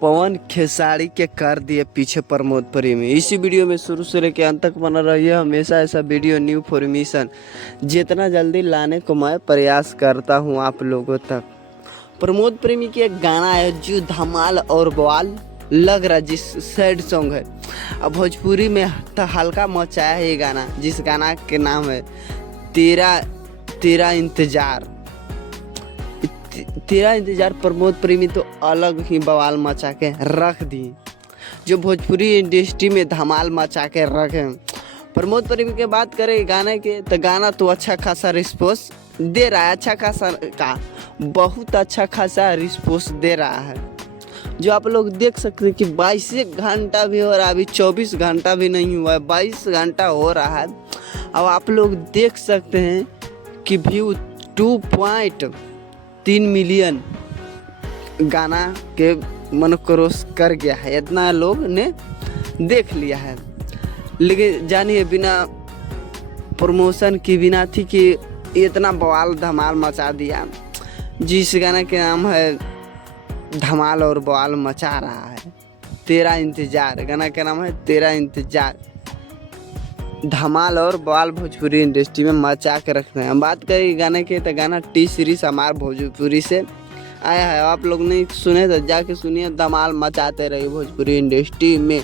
पवन खेसारी के कर दिए पीछे प्रमोद प्रेमी। इसी वीडियो में शुरू से लेकर अंत तक बना रहिए। हमेशा ऐसा वीडियो न्यू फॉर्मेशन जितना जल्दी लाने को मैं प्रयास करता हूं आप लोगों तक। प्रमोद प्रेमी की एक गाना है जो धमाल और बवाल लग रहा, जिस सैड सॉन्ग है। अब भोजपुरी में तो हल्का मचाया है ये गाना, जिस गाना के नाम है तेरा तेरा इंतजार। तेरा इंतजार प्रमोद प्रेमी तो अलग ही बवाल मचा के रख दी, जो भोजपुरी इंडस्ट्री में धमाल मचा के रखे। प्रमोद प्रेमी के बात करें गाने के, तो गाना तो अच्छा खासा रिस्पॉन्स दे रहा है, अच्छा खासा का बहुत अच्छा खासा रिस्पॉन्स दे रहा है, जो आप लोग देख सकते हैं कि 22 घंटा भी हो रहा है, अभी 24 घंटा भी नहीं हुआ है, 22 घंटा हो रहा है। अब आप लोग देख सकते हैं कि व्यू 2.3 मिलियन गाना के मन क्रॉस कर गया है, इतना लोग ने देख लिया है। लेकिन जानिए बिना प्रमोशन की बिना थी कि इतना बवाल धमाल मचा दिया, जिस गाना के नाम है धमाल और बवाल मचा रहा है। तेरा इंतजार गाना का नाम है, तेरा इंतजार धमाल और बवाल भोजपुरी इंडस्ट्री में मचा के रख रहे हैं। हम बात करें गाने के, तो गाना टी सीरीज हमार भोजपुरी से आया है। आप लोग नहीं सुने तो जाके सुनिए, धमाल मचाते रहिए भोजपुरी इंडस्ट्री में।